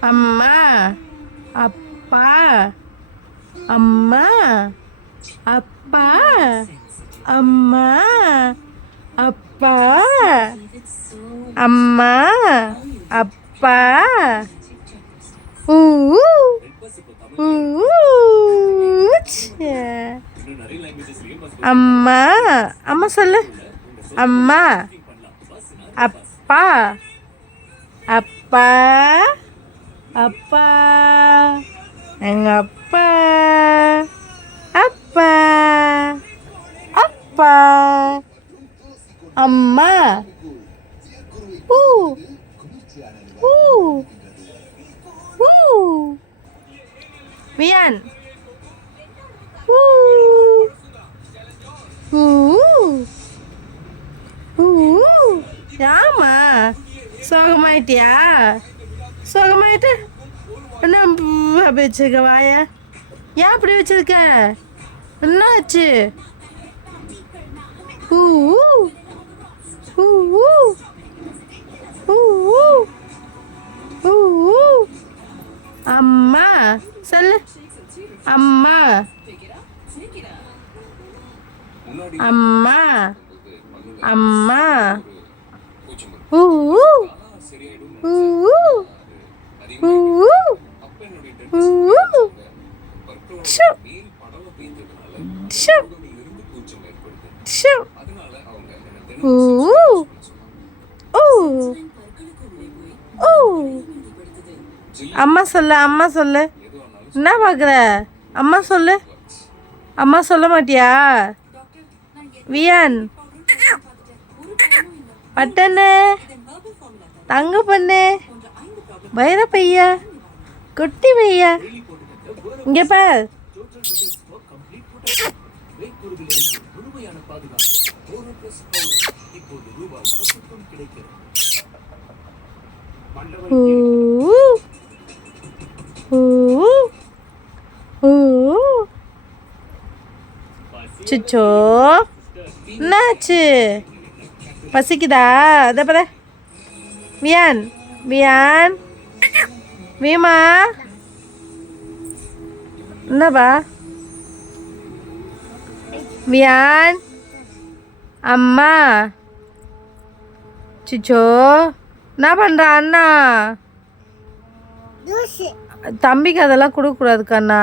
அம்மா அப்பா அம்மா அப்பா அம்மா அப்பா அம்மா அப்பா அம்மா அம்மா சொல்லு அம்மா அப்பா அப்பா அப்பா எங்கள் அப்பா அப்பா அப்பா அம்மா ஊ ஊ ஊ வியான் ஊ ஊ ஊ ஆமா சோகமாயிட்டியா சோகமாயிட்டு என்ன அப்படி வச்சிருக்க வாய ஏன் அப்படி வச்சிருக்க என்ன ஆச்சு ஊ ஊ ஊ ஊ ஊ அம்மா சொல்லு அம்மா அம்மா அம்மா ஊ ஊ ஊ ஊ ஷு ஷு ஷு ஊ ஊ ஊ அம்மா சொல்லு அம்மா சொல்லு என்ன பார்க்குற அம்மா சொல்லு அம்மா சொல்ல மாட்டியா வியான் பட்டனு தங்க பண்ணு வைர பையா குட்டி பையா இங்கே பார் சுச்சோ என்னாச்சு பசிக்குதா அதை பாரு வியான் வியான் வீமா என்னப்பா வியான் அம்மா சுச்சோ என்ன பண்ணுற அண்ணா தம்பிக்கு அதெல்லாம் கொடுக்கக்கூடாதுக்கா அண்ணா